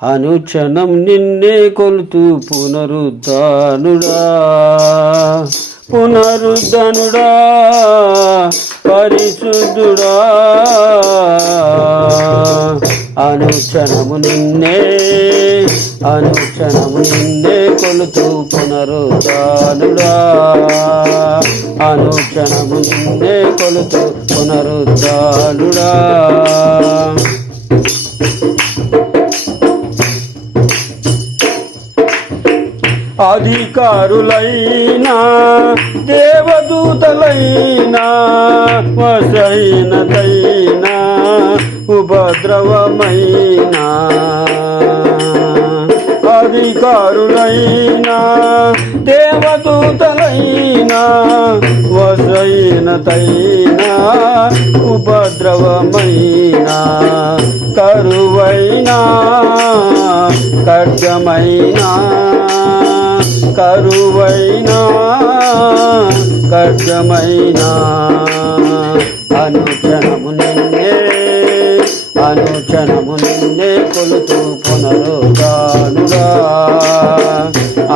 అనుక్షణం నిన్నే కొలుతూ పునరుద్ధానుడా పునరుద్ధనుడా పరిశుద్ధుడా అనుక్షణము నిన్నే కొలుతూ పునరుద్ధానుడా అనుక్షణము నిన్నే కొలుతూ పునరుద్ధానుడా అధికారులైనా దేవదూతలైనా వసైనతైనా ఉపద్రవమైనా అధికారులైనా దేవదూతలైనా వసైనతైనా ఉపద్రవమైనా కరువైనా ఖడ్గమైనా కరువైనా ఖడ్గమైనా అనుక్షణము నిన్నే కొలుతూ పునరుద్ధానుడా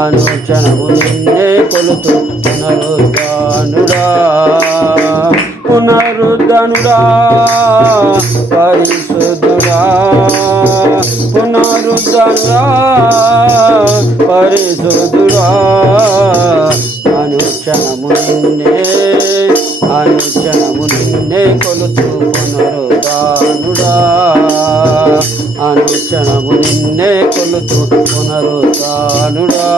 అనుక్షణము నిన్నే కొలుతూ పునరుద్ధానుడా పునరుద్ధనుడా పరిశుద్ధుడా పునరుద్ధనుడా పరిశుద్ధుడా అనుక్షణము నిన్నే కొలుతూ పునరుద్ధానుడా అనుక్షణము నిన్నే కొలుతూ పునరుద్ధానుడా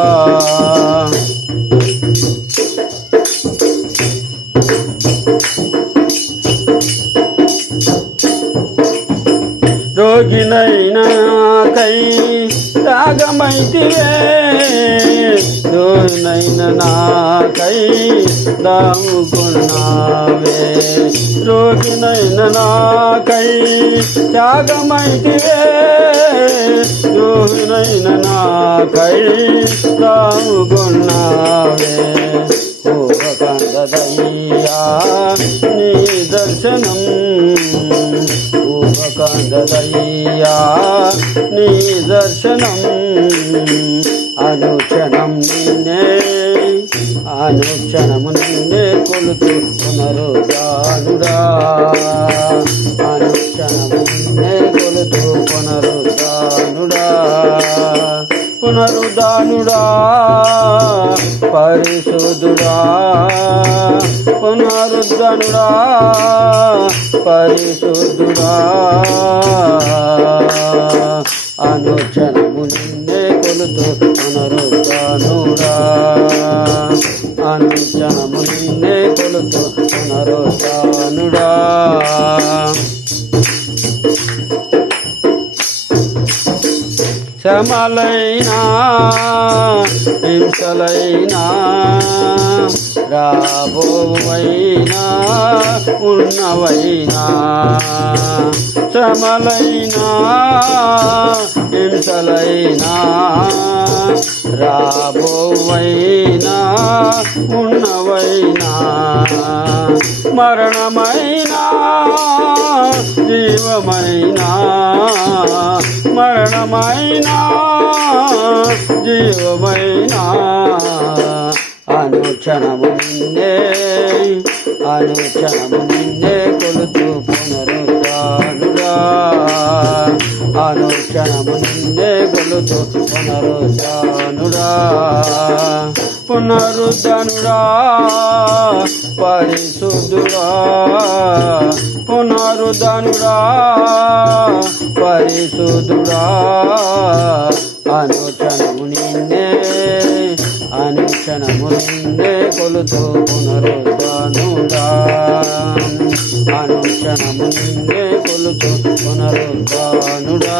రోగినైనా కై త్యాగమైతివే రోగినైనా నాకై దాముకున్నావే రోగినైనా నాకై త్యాగమైతివే రోగినైనా నాకై దాముకున్నావే పూర్వకందయ్యా నీ దర్శనం పూర్వకందయ్యా నీ దర్శనం అనుక్షణము నిన్నే కొలుతూ పునరుద్ధానుడా అనుక్షణము నిన్నే కొలుతూ పునరుద్ధానుడా పునరుద్ధానుడా పరిశుద్ధుడా పునరుద్ధనుడా పరిశుద్ధుడా అనుక్షణము నిన్నే కొలుతూ పునరుద్ధానుడా అనుక్షణము నిన్నే కొలుతూ పునరుద్ధానుడా శ్రమలైనా హింసలైనా రాబోవైనా ఉన్నవైనా శ్రమలైనా హింసలైనా రాబోవైనా ఉన్నవైనా మరణమైనా జీవమైనా మరణమైనా జీవమైనా అనుక్షణము నిన్నే కొలుతూ పునరుద్ధానుడా అనుక్షణము నిన్నే కొలుతూ పునరుద్ధానుడా పునరుద్ధనుడా పరిశుద్ధుడా పునరుద్ధనుడా పరిశుద్ధుడా అనుక్షణము నిన్నే కొలుతూ పునరుద్ధానుడా అనుక్షణము నిన్నే కొలుతూ పునరుద్ధానుడా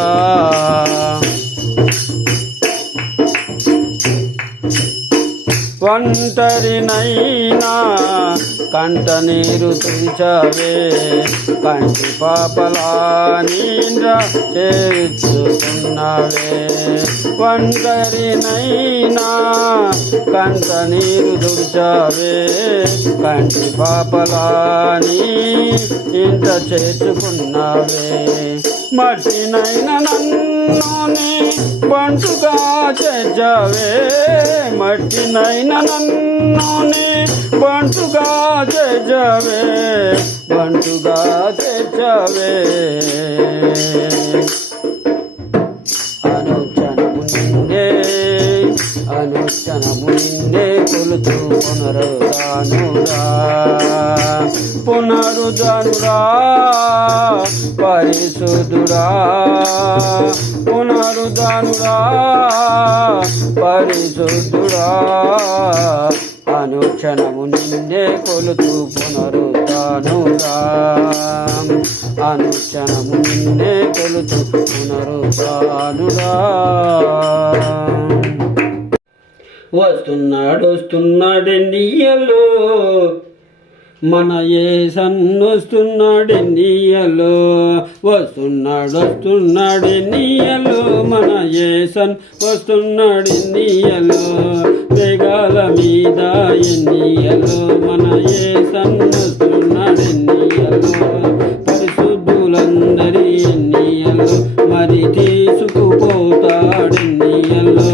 ఒంటరినైనా కంట నీరు తుంచవే కంటి పాపలా నీంద్ర చేర్చుకున్నవే ఒంటరినైనా కంట నీరు తుడిచవే కంటి పాపలా నీ ఇంత చేర్చుకున్నవే మట్టినైనా నన్ను నన్ను బంటుగా చేర్చవే మట్టినైన నన్ను బంటుగా చేర్చవే బంటుగా చేర్చవే అనుక్షణము నిన్నే కొలుతూ పునరుదానురా పరిశుద్ధుడా పునరుదానురా పరిశుద్ధుడా అనుక్షణము నిన్నే కొలుతూ పునరుదానురా అనుక్షణము నిన్నే కొలుతూ పునరుదానురా వస్తున్నాడెన్నియలో మన యేసయ్య వస్తున్నాడెన్నియలో వస్తున్నాడెన్నియలో మన యేసయ్య వస్తున్నాడెన్నియలో మేఘాల మీద ఎన్నియలో మన యేసయ్య వస్తున్నాడెన్నియలో పరిశుద్ధులందరి ఎన్నియలో మరి తీసుకుపోతాడెన్నియలో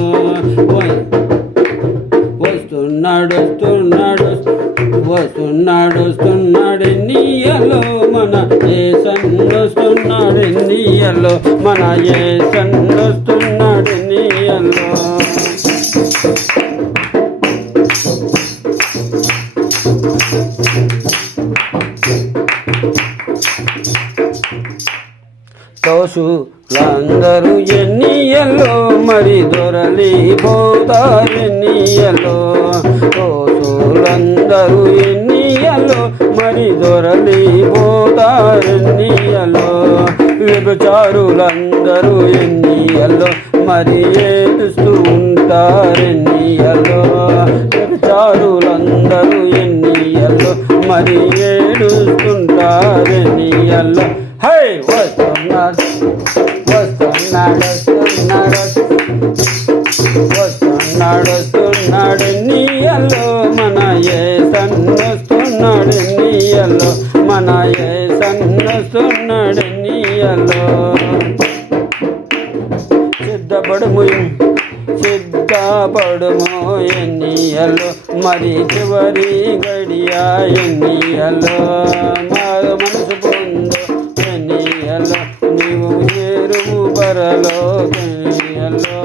వస్తున్నాడెన్నియలో మన యేసయ్య వస్తున్నాడెన్నియలో మన యేసయ్య వస్తున్నాడెన్నియలో తోసులందరూ ఎన్నియలో మరి దొరలిపోతారెన్నియలో తోసులందరూ ఎన్నియలో మరి దొరలిపోతారెన్నియలో వ్యభిచారులందరూ ఎన్నియలో మరి ఏడుస్తూ ఉంటారెన్నియలో వ్యభిచారులందరూ ఎన్నియలో మరి ఏడుస్తుంటారెన్నియలో హై వస్తున్నాడెన్నియలో మన యేసయ్య వస్తున్నాడెన్నియలో మన యేసయ్య వస్తున్నాడెన్నియలో సిద్ధపడుము ఎన్నియలో మరి చివరి గడియా ఎన్నియలో మనసు పొందు ఎన్నియలో నీవు చేరుము పరలోకనియలో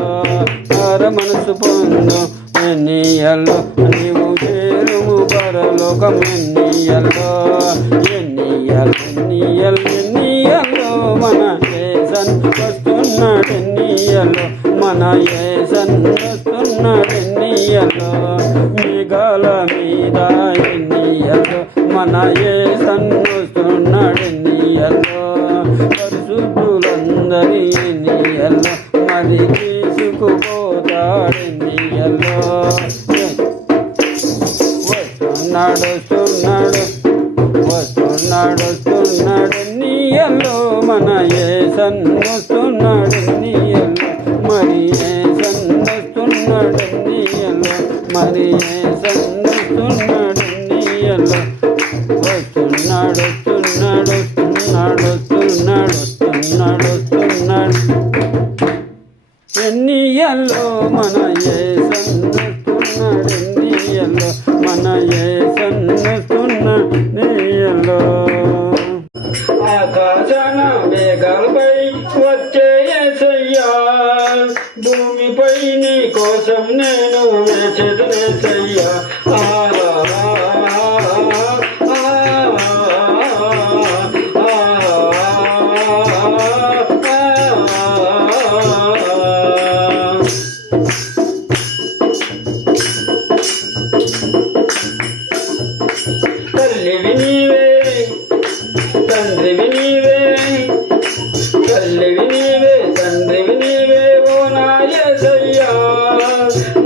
మనసు పొందు ఎన్నియలో నీవు చేరుము పరలోకం ఎన్నియలో ఎన్నియలో మన యేసయ్య వస్తున్నాడెన్నియలో మన యేసయ్య వస్తున్నాడెన్నియలో మేఘాల మీద ఎన్నియలో మన యేసయ్య వస్తున్నాడెన్నియలో పరిశుద్ధులందరి ఎన్నియలో మరి తీసుకుపోతాడెన్నియలో వస్తున్నాడెన్నియలో మన యేసయ్య వస్తున్నాడెన్నియలో మరి యేసయ్య వస్తున్నాడెన్నియలో మరి యేసయ్య వస్తున్నాడెన్నియలో వస్తున్నాడు ఎన్నియలో మన యేసయ్య వస్తున్నాడెన్నియలో మన యేసయ్య వస్తున్నాడెన్నియలో ఆకాశాన మేఘాలపై వచ్చే యేసయ్యా భూమిపై నీ కోసం నేను వేచెదనేసయ్యా తల్లివి నీవే తండ్రివి నీవే తల్లివి నీవే తండ్రివి నీవే ఓ నా యేసయ్యా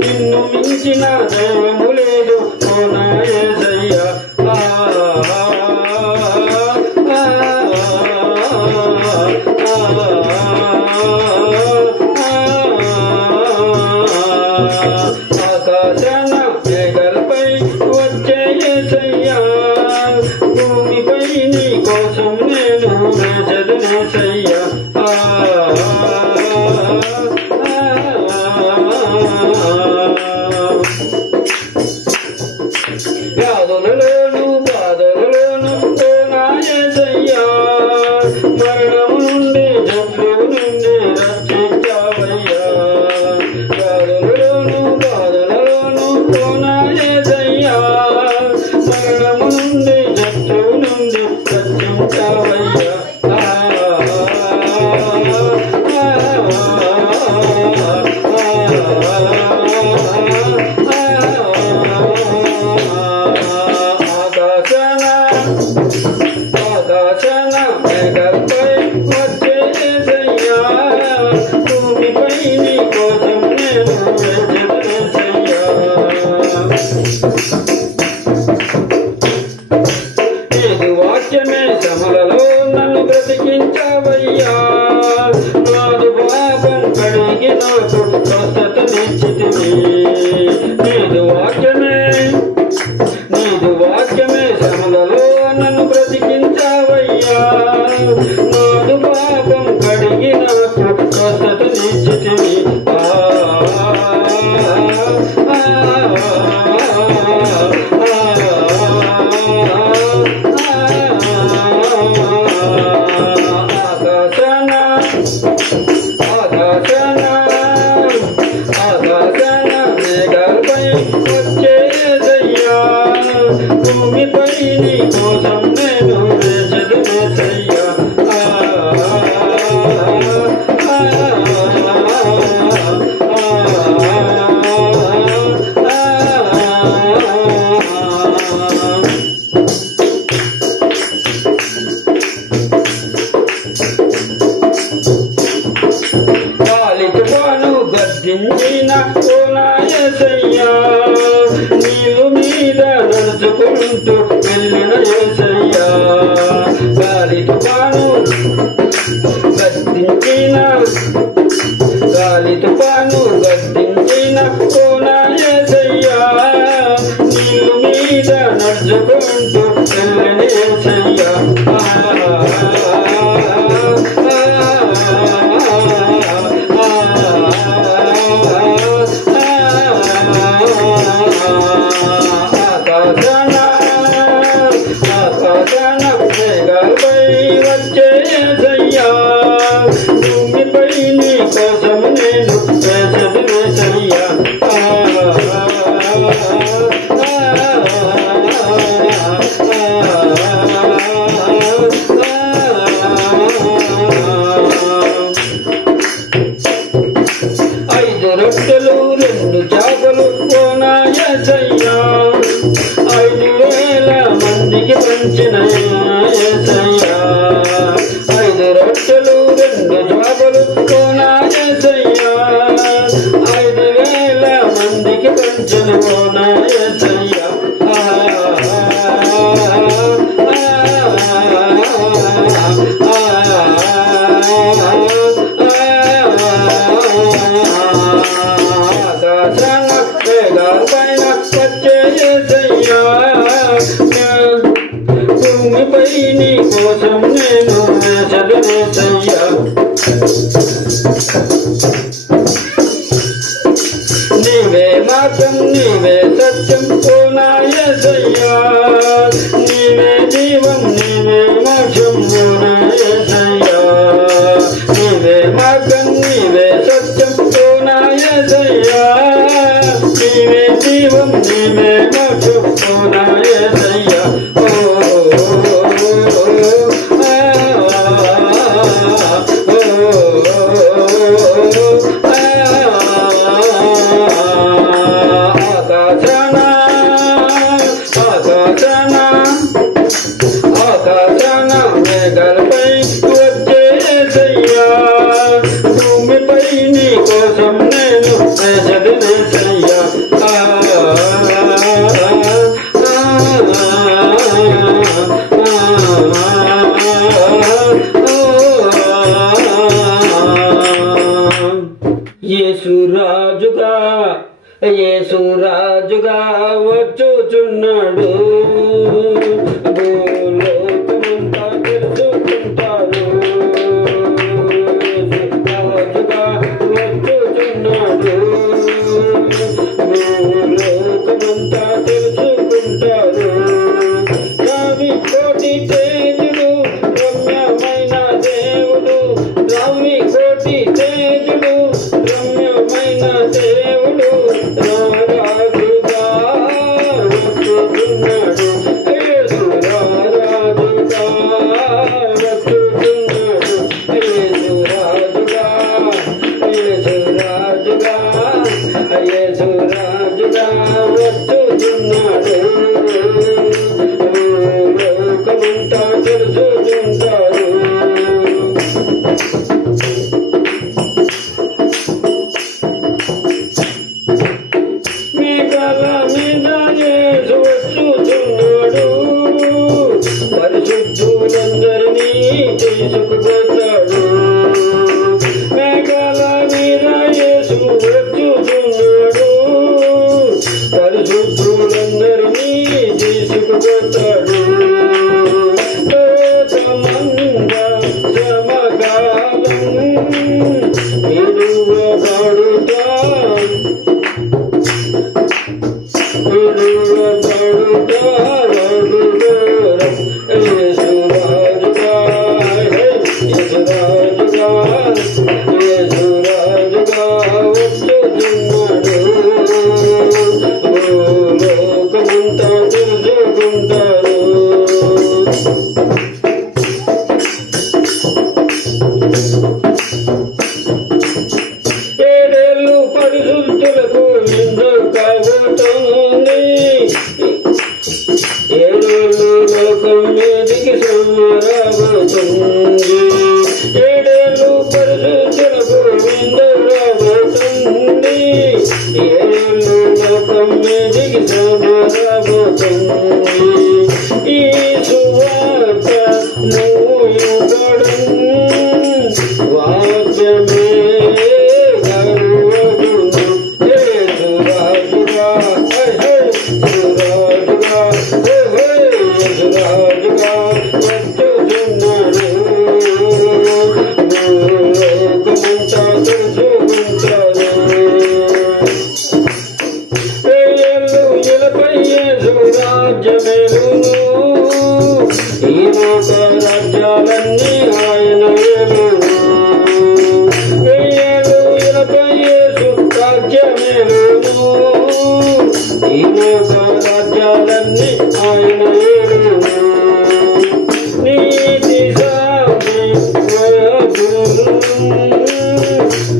నిన్ను మించిన దైవము లేదు ఓ నా యేసయ్యా ఆకాశాన మేఘాలపై వచ్చే యేసయ్యా భూమిపై నీ కోసం నేను వేచెదనేసయ్యా నేను వేచెదనేసయ్యా. నీదు వాక్యమే శ్రమలలో నన్ను బ్రతికించావయ్యా. నాదు పాపం కడిగి నాకు స్వస్థతనిచ్చితివి. నీదు వాక్యమే శ్రమలలో నన్ను బ్రతికించావయ్యా. నాదు పాపం కడిగి నాకు స్వస్థతనిచ్చితివి. ఆకాశన మేఘాలపై వచ్చేదయ్యా. భూమిపై నీ కోసం నేను వేచెదనేసయ్యా. గద్దించిన ఓ నా యేసయ్యా. నీళ్ళు మీద నడుచుకుంటూ వెళ్ళిన యేసయ్యా. గాలి తుఫాను గద్దించిన ఓ నా యేసయ్యా. నీళ్ళు మీద నడుచుకుంటూ వెళ్ళిన యేసయ్యా. ఆకాశన మేఘాలపై వచ్చేదయ్యా. భూమిపై నీ కోసం నేను వేచెదనేసయ్యా. ఐదు రొట్టెలు రెండు చేపలు ఓ నా యేసయ్యా. 5,000 మందికి పంచిన యేసయ్యా. 5 రొట్టెలు 2 చేపలు ఓ నా యేసయ్యా. 5,000 మందికి పంచిన ఓ నా యేసయ్యా. ఆకాశన మేఘాలపైన వచ్చే యేసయ్యా. భూమిపై నీ కోసం నేను వేచెదనేసయ్యా. నీవే మార్గం నీవే సత్యం ఓ నా యేసయ్యా. నీవే జీవం నీవే మోక్షం ఓ నా యేసయ్యా. నీవే మార్గం నీవే సత్యం ఓ నా యేసయ్యా. నీవే జీవం నీవే మోక్షం ఓ నా యేసయ్యా. ఆకాశన మేఘాలపై వచ్చేదయ్యా. భూమిపై నీ కోసం నేను వేచెదనేసయ్యా. యేసురాజుగా వచ్చుచున్నాడు. భూలోకమంతా తెలుసుకుంటాడు. యేసురాజుగా వచ్చుచున్నాడు. భూలోకమంతా తెలుసుకుంటాడు. రావి కోటి తేజుడు రమ్యమైన దేవుడు. రావి కోటి తేజుడు రమ్యమైన దేవుడు. రాజుగా వచ్చుచున్నాడు. యేసురాజుగా పరిశుద్ధులకు నిందు కాబోతోంది. ఏడేళ్ళు లోకం మీదికి రాబోతుంది. ఏడేళ్ళు పరిశుద్ధులకు నిందు రాబోతుంది. ఏడేళ్ళు లోకం మీదికి రాబోతుంది. ఈ సువార్త నువ్వు ఇవ్వడం వాక్యమే ఈ లోక రాజ్యాలన్నీ ఆయన ఏలును. యేసు రాజ్యమేలును. ఈ లోక రాజ్యాలన్నీ ఆయన ఏలును. నీతి శాంతి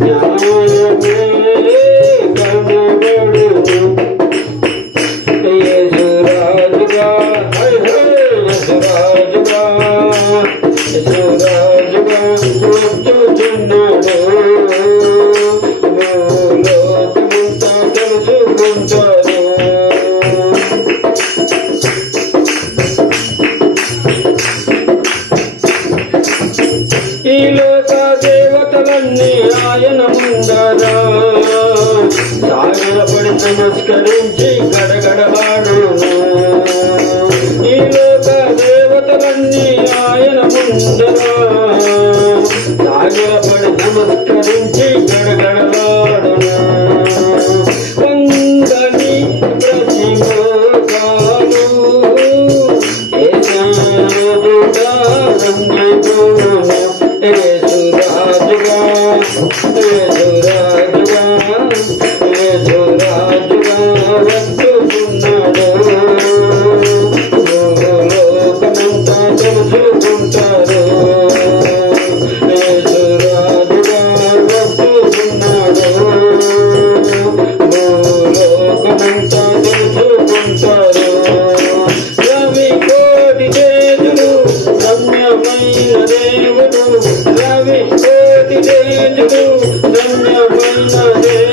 న్యాయమే కనబడును. యేసురాజుగా యేసురాజుగా వచ్చుచున్నాడు. లోకమంతా తెలుసుకుంటారు. ఈ లోక దేవతలన్నీ ఆయన ముందరా సాగరపడి నమస్కరించి గడగడలాడును. ఈ లోక దేవతలన్నీ ఆయన ముందరా సాగరపడి నమస్కరించి గడగడలాడును. వందని ప్రతిమోగాలు ఏసాదుగా రంగిపోను. యేసురాజుగా యేసురాజుగా యేసురాజుగా వచ్చుచున్నాడు. లోకమంతా తెలుసుకుంటారు. యేసురాజుగా వచ్చుచున్నాడు. లోకమంతా తెలుసుకుంటారు. రవి కోటి తేజుడు రమ్యమైన దేవుడు. రవి కోటి తేజుడు రమ్యమైన దేవుడు.